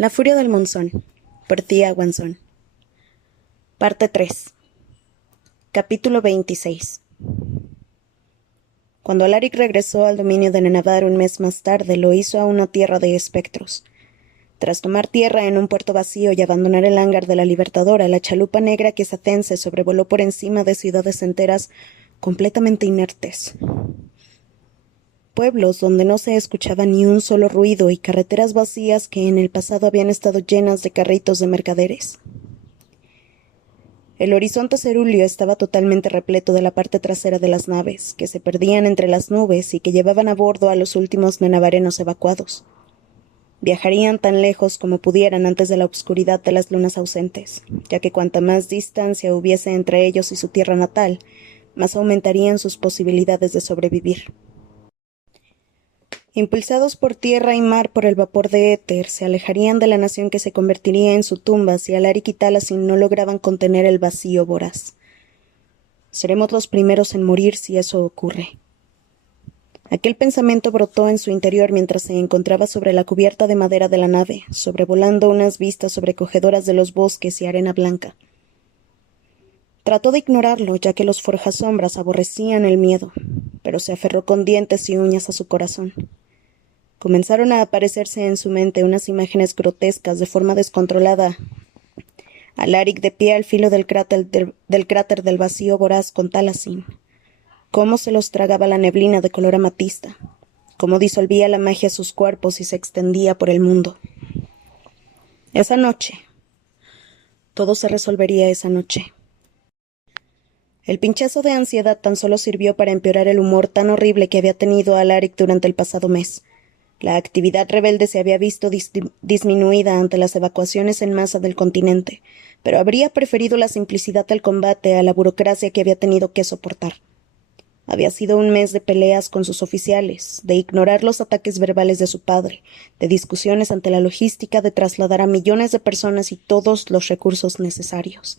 La furia del monzón, por Tía Wanson. Parte 3. Capítulo 26. Cuando Alaric regresó al dominio de Nenavar un mes más tarde, lo hizo a una tierra de espectros. Tras tomar tierra en un puerto vacío y abandonar el hangar de la Libertadora, la chalupa negra quizacense sobrevoló por encima de ciudades enteras completamente inertes. Pueblos donde no se escuchaba ni un solo ruido y carreteras vacías que en el pasado habían estado llenas de carritos de mercaderes. El horizonte cerúleo estaba totalmente repleto de la parte trasera de las naves, que se perdían entre las nubes y que llevaban a bordo a los últimos nenavarenos evacuados. Viajarían tan lejos como pudieran antes de la obscuridad de las lunas ausentes, ya que cuanta más distancia hubiese entre ellos y su tierra natal, más aumentarían sus posibilidades de sobrevivir. Impulsados por tierra y mar por el vapor de éter, se alejarían de la nación que se convertiría en su tumba si Alaric y Taliesin no lograban contener el vacío voraz. Seremos los primeros en morir si eso ocurre. Aquel pensamiento brotó en su interior mientras se encontraba sobre la cubierta de madera de la nave, sobrevolando unas vistas sobrecogedoras de los bosques y arena blanca. Trató de ignorarlo, ya que los forjasombras aborrecían el miedo, pero se aferró con dientes y uñas a su corazón. Comenzaron a aparecerse en su mente unas imágenes grotescas de forma descontrolada. Alaric de pie al filo del cráter del vacío voraz con Taliesin. Cómo se los tragaba la neblina de color amatista. Cómo disolvía la magia sus cuerpos y se extendía por el mundo. Esa noche. Todo se resolvería esa noche. El pinchazo de ansiedad tan solo sirvió para empeorar el humor tan horrible que había tenido Alaric durante el pasado mes. La actividad rebelde se había visto disminuida ante las evacuaciones en masa del continente, pero habría preferido la simplicidad del combate a la burocracia que había tenido que soportar. Había sido un mes de peleas con sus oficiales, de ignorar los ataques verbales de su padre, de discusiones ante la logística de trasladar a millones de personas y todos los recursos necesarios.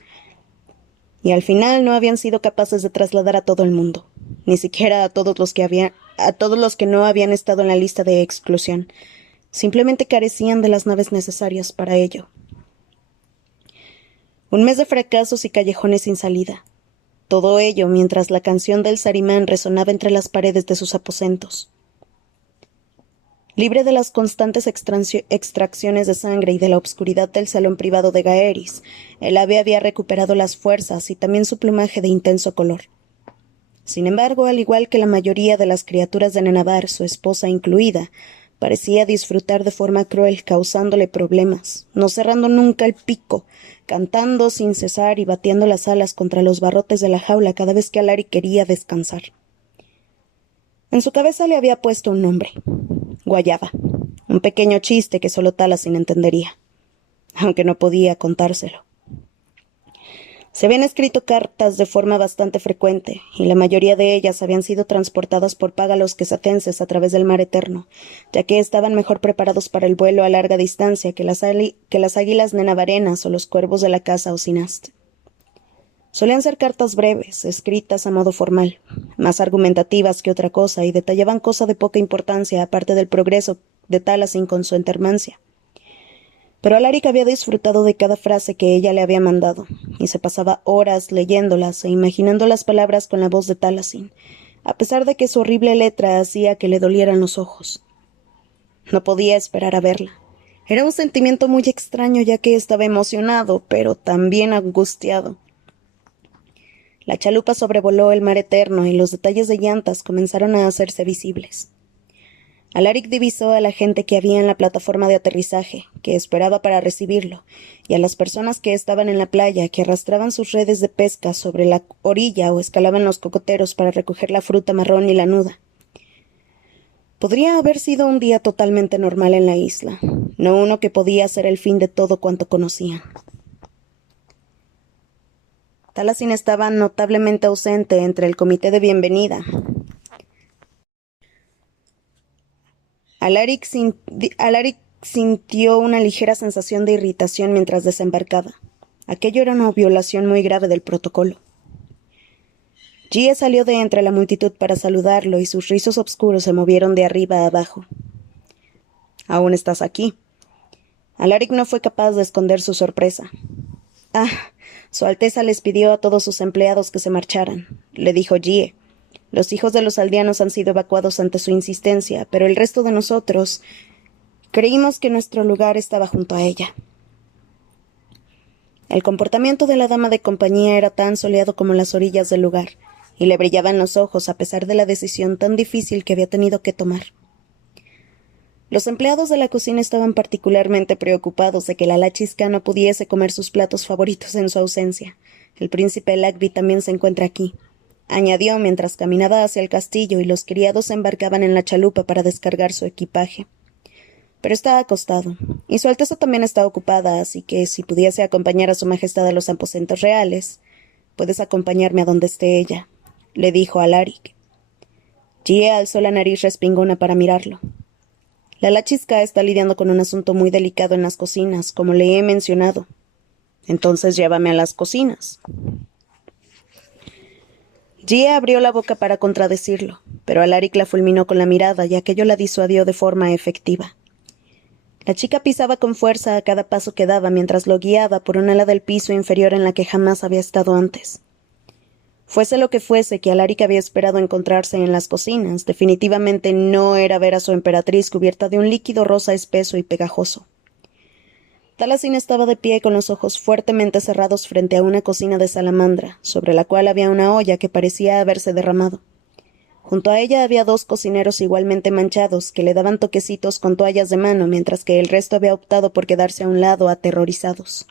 Y al final no habían sido capaces de trasladar a todo el mundo, ni siquiera a todos los que no habían estado en la lista de exclusión. Simplemente carecían de las naves necesarias para ello. Un mes de fracasos y callejones sin salida. Todo ello mientras la canción del Sarimán resonaba entre las paredes de sus aposentos. Libre de las constantes extracciones de sangre y de la obscuridad del salón privado de Gaeris, el ave había recuperado las fuerzas y también su plumaje de intenso color. Sin embargo, al igual que la mayoría de las criaturas de Nenavar, su esposa incluida, parecía disfrutar de forma cruel, causándole problemas, no cerrando nunca el pico, cantando sin cesar y batiendo las alas contra los barrotes de la jaula cada vez que Alaric quería descansar. En su cabeza le había puesto un nombre: Guayaba, un pequeño chiste que solo Taliesin entendería, aunque no podía contárselo. Se habían escrito cartas de forma bastante frecuente, y la mayoría de ellas habían sido transportadas por págalos quesatenses a través del mar eterno, ya que estaban mejor preparados para el vuelo a larga distancia que las águilas nenavarenas o los cuervos de la casa Osinast. Solían ser cartas breves, escritas a modo formal, más argumentativas que otra cosa, y detallaban cosa de poca importancia aparte del progreso de Taliesin con su entermancia. Pero Alaric había disfrutado de cada frase que ella le había mandado, y se pasaba horas leyéndolas e imaginando las palabras con la voz de Taliesin, a pesar de que su horrible letra hacía que le dolieran los ojos. No podía esperar a verla. Era un sentimiento muy extraño, ya que estaba emocionado, pero también angustiado. La chalupa sobrevoló el mar eterno y los detalles de llantas comenzaron a hacerse visibles. Alaric divisó a la gente que había en la plataforma de aterrizaje, que esperaba para recibirlo, y a las personas que estaban en la playa, que arrastraban sus redes de pesca sobre la orilla o escalaban los cocoteros para recoger la fruta marrón y lanuda. Podría haber sido un día totalmente normal en la isla, no uno que podía ser el fin de todo cuanto conocían. Taliesin estaba notablemente ausente entre el comité de bienvenida. Alaric sintió una ligera sensación de irritación mientras desembarcaba. Aquello era una violación muy grave del protocolo. Gia salió de entre la multitud para saludarlo y sus rizos oscuros se movieron de arriba a abajo. «¿Aún estás aquí?». Alaric no fue capaz de esconder su sorpresa. «Ah, Su Alteza les pidió a todos sus empleados que se marcharan», le dijo Jie. «Los hijos de los aldeanos han sido evacuados ante su insistencia, pero el resto de nosotros creímos que nuestro lugar estaba junto a ella». El comportamiento de la dama de compañía era tan soleado como las orillas del lugar, y le brillaban los ojos a pesar de la decisión tan difícil que había tenido que tomar. Los empleados de la cocina estaban particularmente preocupados de que la Lachisca no pudiese comer sus platos favoritos en su ausencia. «El príncipe Lagby también se encuentra aquí», añadió mientras caminaba hacia el castillo y los criados se embarcaban en la chalupa para descargar su equipaje. «Pero está acostado, y Su Alteza también está ocupada, así que si pudiese acompañar a Su Majestad a los aposentos reales, puedes acompañarme a donde esté ella», le dijo Alaric. Jie alzó la nariz respingona para mirarlo. «La Lachisca está lidiando con un asunto muy delicado en las cocinas, como le he mencionado». «Entonces llévame a las cocinas». Jie abrió la boca para contradecirlo, pero Alaric la fulminó con la mirada y aquello la disuadió de forma efectiva. La chica pisaba con fuerza a cada paso que daba mientras lo guiaba por un ala del piso inferior en la que jamás había estado antes. Fuese lo que fuese que Alaric había esperado encontrarse en las cocinas, definitivamente no era ver a su emperatriz cubierta de un líquido rosa espeso y pegajoso. Taliesin estaba de pie con los ojos fuertemente cerrados frente a una cocina de salamandra, sobre la cual había una olla que parecía haberse derramado. Junto a ella había 2 cocineros igualmente manchados que le daban toquecitos con toallas de mano, mientras que el resto había optado por quedarse a un lado aterrorizados.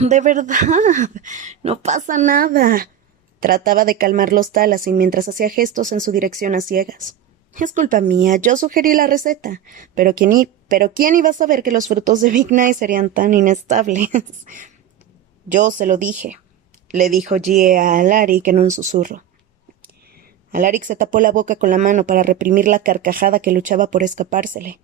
«De verdad, no pasa nada», trataba de calmarlos Taliesin mientras hacía gestos en su dirección a ciegas. «Es culpa mía, yo sugerí la receta, pero ¿quién iba a saber que los frutos de Big Night serían tan inestables?» «Yo se lo dije», le dijo Jie a Alaric en un susurro. Alaric se tapó la boca con la mano para reprimir la carcajada que luchaba por escapársele.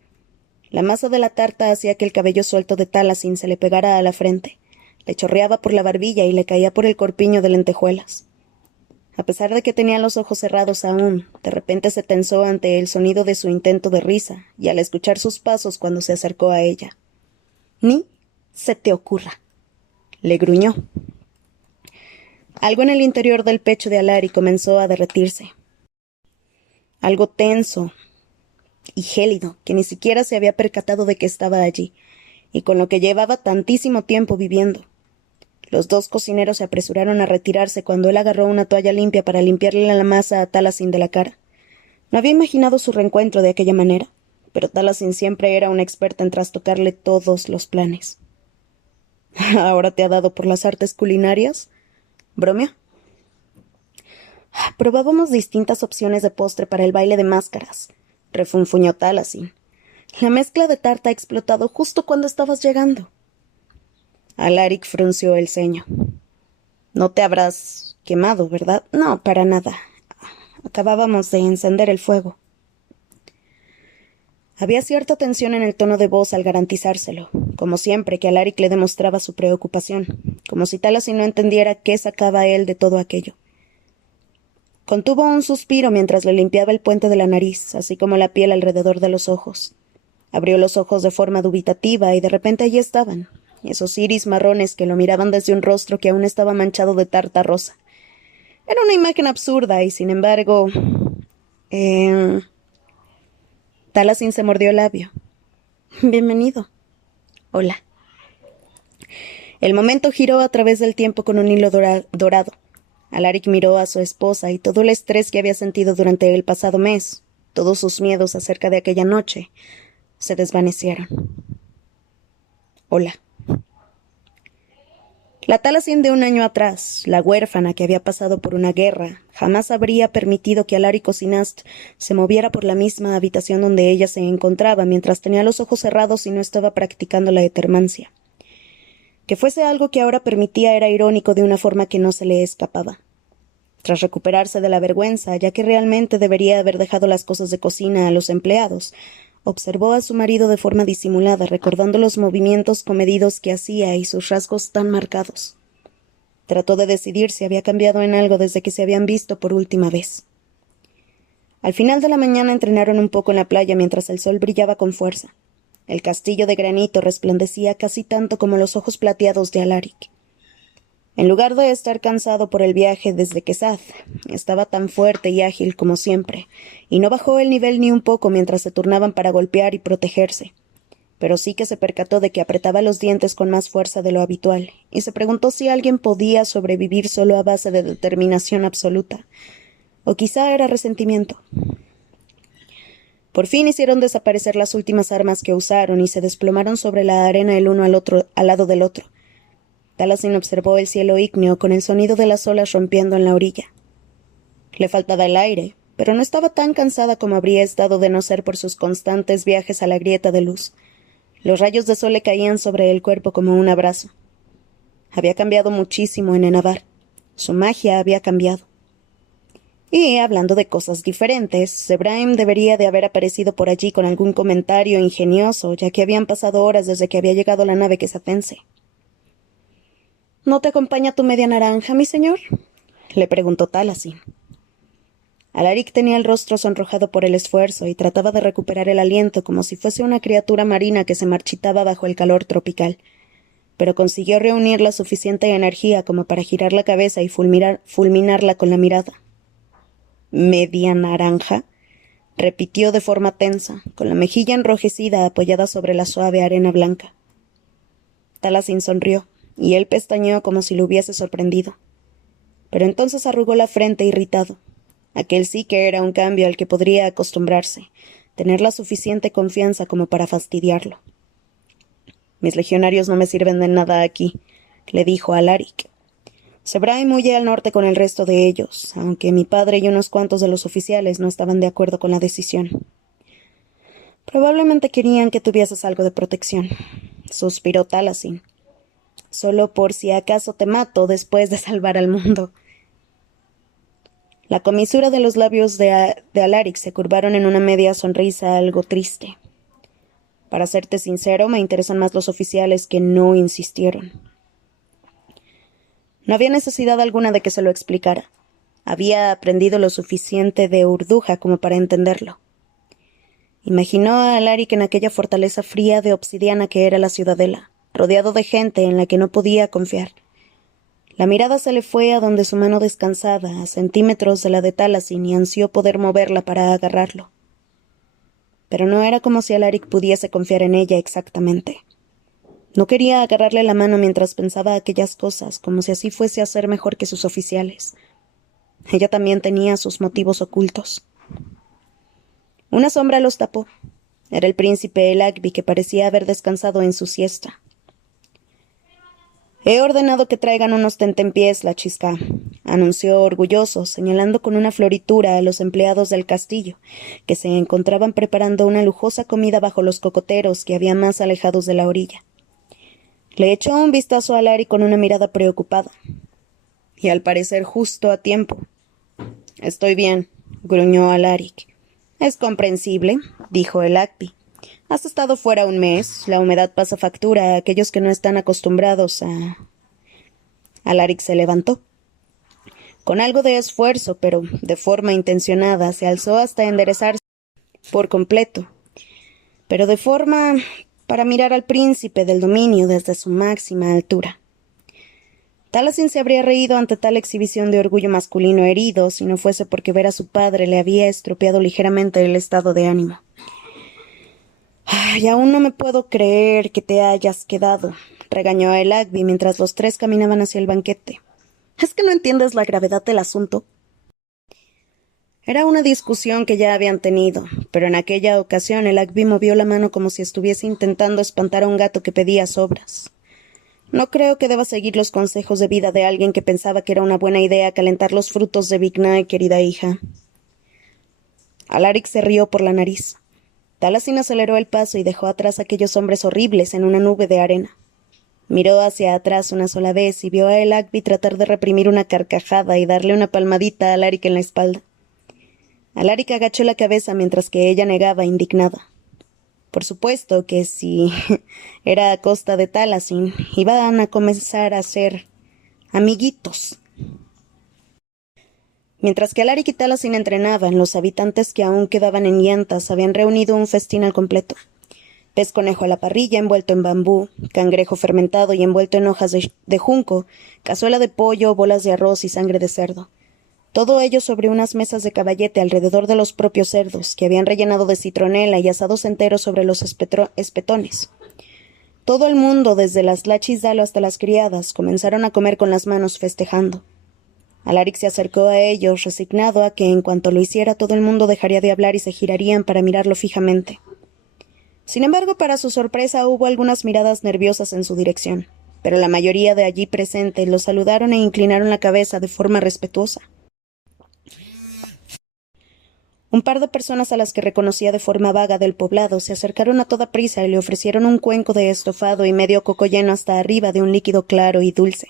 La masa de la tarta hacía que el cabello suelto de Taliesin se le pegara a la frente. Le chorreaba por la barbilla y le caía por el corpiño de lentejuelas. A pesar de que tenía los ojos cerrados aún, de repente se tensó ante el sonido de su intento de risa y al escuchar sus pasos cuando se acercó a ella. «Ni se te ocurra», le gruñó. Algo en el interior del pecho de Alaric comenzó a derretirse. Algo tenso y gélido, que ni siquiera se había percatado de que estaba allí, y con lo que llevaba tantísimo tiempo viviendo. Los 2 cocineros se apresuraron a retirarse cuando él agarró una toalla limpia para limpiarle la masa a Taliesin de la cara. No había imaginado su reencuentro de aquella manera, pero Taliesin siempre era una experta en trastocarle todos los planes. «¿Ahora te ha dado por las artes culinarias?» ¿bromeó? «Probábamos distintas opciones de postre para el baile de máscaras», refunfuñó Taliesin. «La mezcla de tarta ha explotado justo cuando estabas llegando». Alaric frunció el ceño. «No te habrás quemado, ¿verdad?» «No, para nada. Acabábamos de encender el fuego». Había cierta tensión en el tono de voz al garantizárselo, como siempre que Alaric le demostraba su preocupación, como si Taliesin no entendiera qué sacaba él de todo aquello. Contuvo un suspiro mientras le limpiaba el puente de la nariz, así como la piel alrededor de los ojos. Abrió los ojos de forma dubitativa y de repente allí estaban, esos iris marrones que lo miraban desde un rostro que aún estaba manchado de tarta rosa. Era una imagen absurda y, sin embargo... Taliesin se mordió el labio. «Bienvenido». «Hola». El momento giró a través del tiempo con un hilo dorado. Alaric miró a su esposa y todo el estrés que había sentido durante el pasado mes, todos sus miedos acerca de aquella noche, se desvanecieron. «Hola». La Taliesin de un año atrás, la huérfana que había pasado por una guerra, jamás habría permitido que Alaric Osinast se moviera por la misma habitación donde ella se encontraba mientras tenía los ojos cerrados y no estaba practicando la hetermancia. Que fuese algo que ahora permitía era irónico de una forma que no se le escapaba. Tras recuperarse de la vergüenza, ya que realmente debería haber dejado las cosas de cocina a los empleados, observó a su marido de forma disimulada, recordando los movimientos comedidos que hacía y sus rasgos tan marcados. Trató de decidir si había cambiado en algo desde que se habían visto por última vez. Al final de la mañana entrenaron un poco en la playa mientras el sol brillaba con fuerza. El castillo de granito resplandecía casi tanto como los ojos plateados de Alaric. En lugar de estar cansado por el viaje desde Quesad, estaba tan fuerte y ágil como siempre, y no bajó el nivel ni un poco mientras se turnaban para golpear y protegerse. Pero sí que se percató de que apretaba los dientes con más fuerza de lo habitual, y se preguntó si alguien podía sobrevivir solo a base de determinación absoluta. O quizá era resentimiento. Por fin hicieron desaparecer las últimas armas que usaron y se desplomaron sobre la arena el uno al lado del otro. Taliesin observó el cielo ígneo con el sonido de las olas rompiendo en la orilla. Le faltaba el aire, pero no estaba tan cansada como habría estado de no ser por sus constantes viajes a la grieta de luz. Los rayos de sol le caían sobre el cuerpo como un abrazo. Había cambiado muchísimo en Enabar. Su magia había cambiado. Y, hablando de cosas diferentes, Zebraim debería de haber aparecido por allí con algún comentario ingenioso, ya que habían pasado horas desde que había llegado la nave quesatense. ¿No te acompaña tu media naranja, mi señor? Le preguntó Taliesin. Alaric tenía el rostro sonrojado por el esfuerzo y trataba de recuperar el aliento como si fuese una criatura marina que se marchitaba bajo el calor tropical, pero consiguió reunir la suficiente energía como para girar la cabeza y fulminarla con la mirada. ¿Media naranja? Repitió de forma tensa, con la mejilla enrojecida apoyada sobre la suave arena blanca. Taliesin sonrió, y él pestañeó como si lo hubiese sorprendido. Pero entonces arrugó la frente irritado. Aquel sí que era un cambio al que podría acostumbrarse, tener la suficiente confianza como para fastidiarlo. Mis legionarios no me sirven de nada aquí, le dijo a Alaric. Zebraim huye al norte con el resto de ellos, aunque mi padre y unos cuantos de los oficiales no estaban de acuerdo con la decisión. Probablemente querían que tuvieses algo de protección, suspiró Taliesin. Solo por si acaso te mato después de salvar al mundo. La comisura de los labios de Alaric se curvaron en una media sonrisa algo triste. Para serte sincero, me interesan más los oficiales que no insistieron. No había necesidad alguna de que se lo explicara. Había aprendido lo suficiente de Urduja como para entenderlo. Imaginó a Alaric en aquella fortaleza fría de obsidiana que era la ciudadela, rodeado de gente en la que no podía confiar. La mirada se le fue a donde su mano descansaba, a centímetros de la de Taliesin, y ansió poder moverla para agarrarlo. Pero no era como si Alaric pudiese confiar en ella exactamente. No quería agarrarle la mano mientras pensaba aquellas cosas, como si así fuese a ser mejor que sus oficiales. Ella también tenía sus motivos ocultos. Una sombra los tapó. Era el príncipe Elagby, que parecía haber descansado en su siesta. «He ordenado que traigan unos tentempiés, la chisca», anunció orgulloso, señalando con una floritura a los empleados del castillo, que se encontraban preparando una lujosa comida bajo los cocoteros que había más alejados de la orilla. Le echó un vistazo a Alaric con una mirada preocupada. Y al parecer justo a tiempo. «Estoy bien», gruñó Alaric. «Es comprensible», dijo Elagby. «Has estado fuera un mes. La humedad pasa factura a aquellos que no están acostumbrados a...» Alaric se levantó. Con algo de esfuerzo, pero de forma intencionada, se alzó hasta enderezarse por completo, pero de forma para mirar al príncipe del dominio desde su máxima altura. Taliesin se habría reído ante tal exhibición de orgullo masculino herido si no fuese porque ver a su padre le había estropeado ligeramente el estado de ánimo. «Ay, aún no me puedo creer que te hayas quedado», regañó a Elagby mientras los tres caminaban hacia el banquete. «¿Es que no entiendes la gravedad del asunto?» Era una discusión que ya habían tenido, pero en aquella ocasión Elagby movió la mano como si estuviese intentando espantar a un gato que pedía sobras. «No creo que deba seguir los consejos de vida de alguien que pensaba que era una buena idea calentar los frutos de Vigna, querida hija». Alaric se rió por la nariz. Taliesin aceleró el paso y dejó atrás a aquellos hombres horribles en una nube de arena. Miró hacia atrás una sola vez y vio a Elagby tratar de reprimir una carcajada y darle una palmadita a Alaric en la espalda. Alaric agachó la cabeza mientras que ella negaba indignada. Por supuesto que si era a costa de Taliesin, iban a comenzar a ser amiguitos. Mientras que Alaric y Taliesin entrenaban, los habitantes que aún quedaban en Yantas habían reunido un festín al completo. pez conejo a la parrilla envuelto en bambú, cangrejo fermentado y envuelto en hojas de junco, cazuela de pollo, bolas de arroz y sangre de cerdo. Todo ello sobre unas mesas de caballete alrededor de los propios cerdos, que habían rellenado de citronela y asados enteros sobre los espetones. Todo el mundo, desde las lachis-dalo hasta las criadas, comenzaron a comer con las manos festejando. Alaric se acercó a ellos, resignado a que en cuanto lo hiciera todo el mundo dejaría de hablar y se girarían para mirarlo fijamente. Sin embargo, para su sorpresa hubo algunas miradas nerviosas en su dirección, pero la mayoría de allí presentes lo saludaron e inclinaron la cabeza de forma respetuosa. Un par de personas a las que reconocía de forma vaga del poblado se acercaron a toda prisa y le ofrecieron un cuenco de estofado y medio coco lleno hasta arriba de un líquido claro y dulce.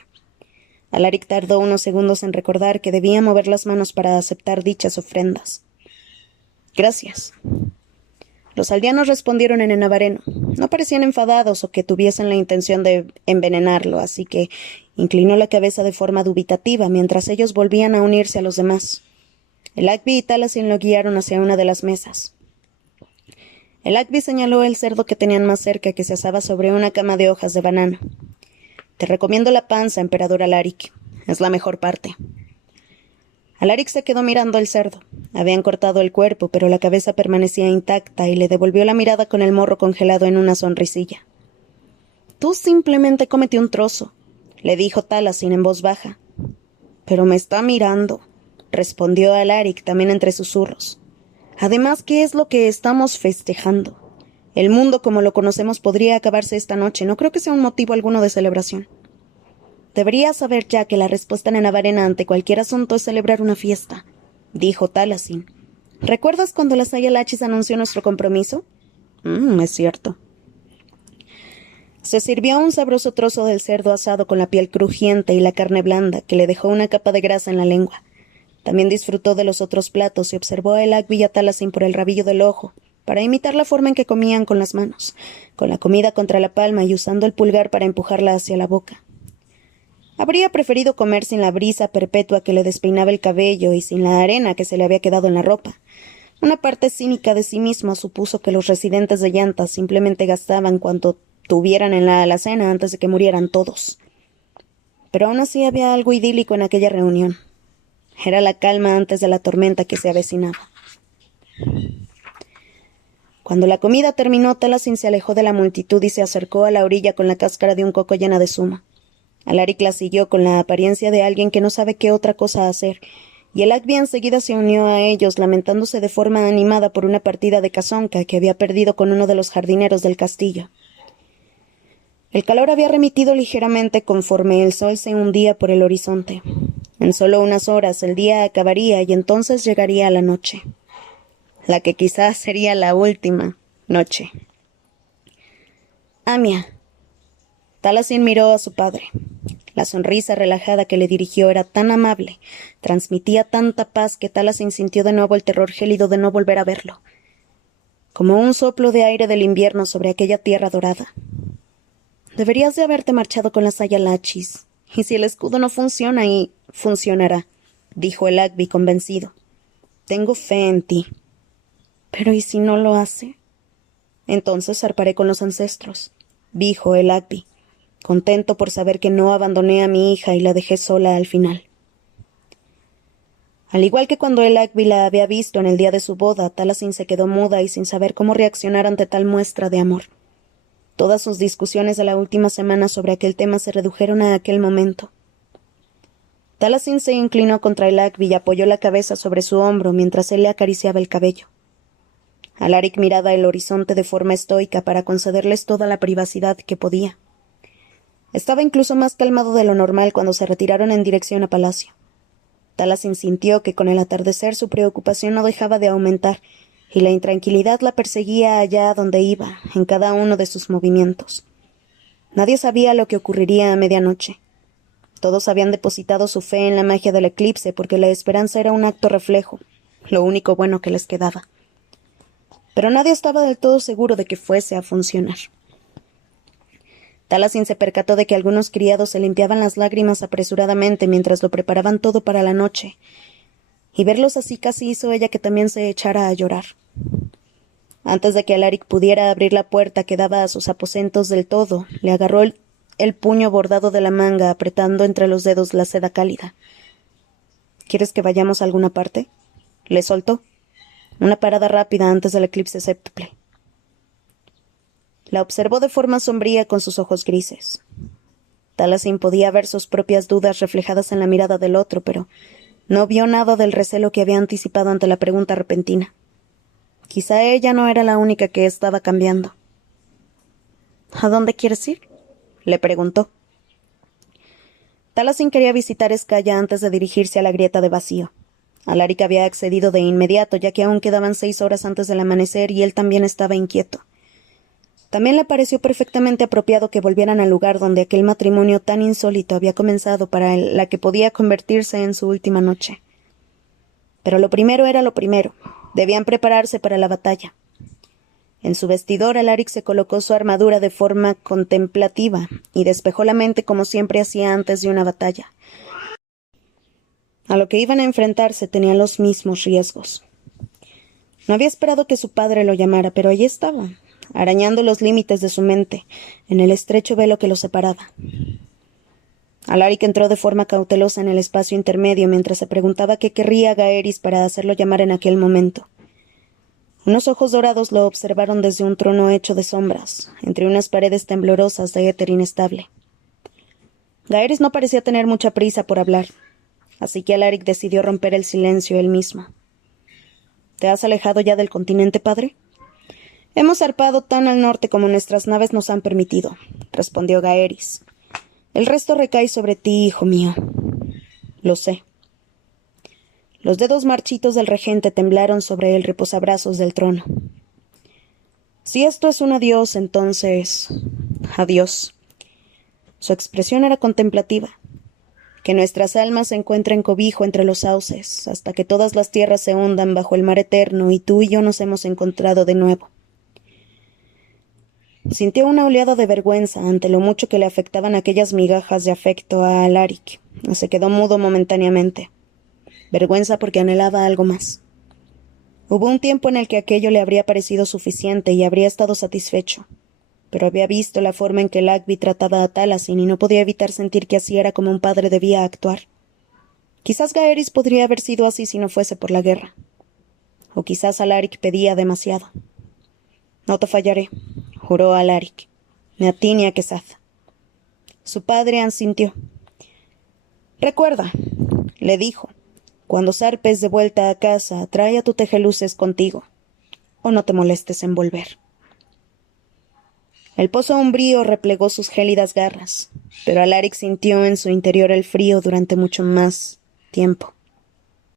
Alaric tardó unos segundos en recordar que debía mover las manos para aceptar dichas ofrendas. «Gracias». Los aldeanos respondieron en navareno. No parecían enfadados o que tuviesen la intención de envenenarlo, así que inclinó la cabeza de forma dubitativa mientras ellos volvían a unirse a los demás. El Agby y Talasin lo guiaron hacia una de las mesas. El Agby señaló el cerdo que tenían más cerca, que se asaba sobre una cama de hojas de banano. «Te recomiendo la panza, emperador Alaric. Es la mejor parte». Alaric se quedó mirando el cerdo. Habían cortado el cuerpo, pero la cabeza permanecía intacta y le devolvió la mirada con el morro congelado en una sonrisilla. «Tú simplemente cómete un trozo», le dijo Talasin en voz baja. «Pero me está mirando», respondió Alaric también entre susurros. «Además, ¿qué es lo que estamos festejando? El mundo como lo conocemos podría acabarse esta noche. No creo que sea un motivo alguno de celebración». «Deberías saber ya que la respuesta nenavarena ante cualquier asunto es celebrar una fiesta», dijo Talasin. «¿Recuerdas cuando la Sayalachis anunció nuestro compromiso?» Es cierto». Se sirvió un sabroso trozo del cerdo asado con la piel crujiente y la carne blanda, que le dejó una capa de grasa en la lengua. También disfrutó de los otros platos y observó a el Agby y a Talasin por el rabillo del ojo, para imitar la forma en que comían con las manos, con la comida contra la palma y usando el pulgar para empujarla hacia la boca. Habría preferido comer sin la brisa perpetua que le despeinaba el cabello y sin la arena que se le había quedado en la ropa. Una parte cínica de sí mismo supuso que los residentes de Llantas simplemente gastaban cuanto tuvieran en la alacena antes de que murieran todos. Pero aún así había algo idílico en aquella reunión. Era la calma antes de la tormenta que se avecinaba. Cuando la comida terminó, Talasin se alejó de la multitud y se acercó a la orilla con la cáscara de un coco llena de zumo. Alaric la siguió con la apariencia de alguien que no sabe qué otra cosa hacer, y el Agby enseguida se unió a ellos, lamentándose de forma animada por una partida de cazonca que había perdido con uno de los jardineros del castillo. El calor había remitido ligeramente conforme el sol se hundía por el horizonte. En solo unas horas el día acabaría y entonces llegaría la noche. La que quizás sería la última noche. «Amia». Talasin miró a su padre. La sonrisa relajada que le dirigió era tan amable, transmitía tanta paz que Talasin sintió de nuevo el terror gélido de no volver a verlo, como un soplo de aire del invierno sobre aquella tierra dorada. «Deberías de haberte marchado con las Sayalachis, y si el escudo no funciona, y funcionará», dijo el Agby convencido. «Tengo fe en ti». «Pero ¿y si no lo hace?» «Entonces zarparé con los ancestros», dijo el Agby, contento por saber que no abandoné a mi hija y la dejé sola al final. Al igual que cuando el Agby la había visto en el día de su boda, Talasin se quedó muda y sin saber cómo reaccionar ante tal muestra de amor. Todas sus discusiones de la última semana sobre aquel tema se redujeron a aquel momento. Talasin se inclinó contra el Agby y apoyó la cabeza sobre su hombro mientras él le acariciaba el cabello. Alaric miraba el horizonte de forma estoica para concederles toda la privacidad que podía. Estaba incluso más calmado de lo normal cuando se retiraron en dirección a palacio. Talasin sintió que con el atardecer su preocupación no dejaba de aumentar, y la intranquilidad la perseguía allá donde iba, en cada uno de sus movimientos. Nadie sabía lo que ocurriría a medianoche. Todos habían depositado su fe en la magia del eclipse porque la esperanza era un acto reflejo, lo único bueno que les quedaba. Pero nadie estaba del todo seguro de que fuese a funcionar. Talasin se percató de que algunos criados se limpiaban las lágrimas apresuradamente mientras lo preparaban todo para la noche, y verlos así casi hizo ella que también se echara a llorar. Antes de que Alaric pudiera abrir la puerta que daba a sus aposentos del todo, le agarró el puño bordado de la manga, apretando entre los dedos la seda cálida. ¿Quieres que vayamos a alguna parte? Le soltó. Una parada rápida antes del eclipse séptuple. La observó de forma sombría con sus ojos grises. Taliesin podía ver sus propias dudas reflejadas en la mirada del otro, pero no vio nada del recelo que había anticipado ante la pregunta repentina. Quizá ella no era la única que estaba cambiando. ¿A dónde quieres ir? Le preguntó. Taliesin quería visitar Skaya antes de dirigirse a la grieta de vacío. Alaric había accedido de inmediato, ya que aún quedaban 6 horas antes del amanecer y él también estaba inquieto. También le pareció perfectamente apropiado que volvieran al lugar donde aquel matrimonio tan insólito había comenzado para la que podía convertirse en su última noche. Pero lo primero era lo primero. Debían prepararse para la batalla. En su vestidor, Alaric se colocó su armadura de forma contemplativa y despejó la mente como siempre hacía antes de una batalla. A lo que iban a enfrentarse tenían los mismos riesgos. No había esperado que su padre lo llamara, pero allí estaba, arañando los límites de su mente, en el estrecho velo que los separaba. Alaric entró de forma cautelosa en el espacio intermedio mientras se preguntaba qué querría Gaerys para hacerlo llamar en aquel momento. Unos ojos dorados lo observaron desde un trono hecho de sombras, entre unas paredes temblorosas de éter inestable. Gaerys no parecía tener mucha prisa por hablar, así que Alaric decidió romper el silencio él mismo. ¿Te has alejado ya del continente, padre? Hemos zarpado tan al norte como nuestras naves nos han permitido, respondió Gaerys. El resto recae sobre ti, hijo mío. Lo sé. Los dedos marchitos del regente temblaron sobre el reposabrazos del trono. Si esto es un adiós, entonces... adiós. Su expresión era contemplativa. Que nuestras almas encuentren cobijo entre los sauces, hasta que todas las tierras se hundan bajo el mar eterno y tú y yo nos hemos encontrado de nuevo. Sintió una oleada de vergüenza ante lo mucho que le afectaban aquellas migajas de afecto a Alaric, y se quedó mudo momentáneamente. Vergüenza porque anhelaba algo más. Hubo un tiempo en el que aquello le habría parecido suficiente y habría estado satisfecho, pero había visto la forma en que Lagby trataba a Taliesin y no podía evitar sentir que así era como un padre debía actuar. Quizás Gaerys podría haber sido así si no fuese por la guerra. O quizás Alaric pedía demasiado. No te fallaré, juró Alaric, ni a ti ni a Quesaza. Su padre asintió. Recuerda, le dijo, cuando zarpes de vuelta a casa, trae a tu tejeluces contigo, o no te molestes en volver. El pozo umbrío replegó sus gélidas garras, pero Alaric sintió en su interior el frío durante mucho más tiempo.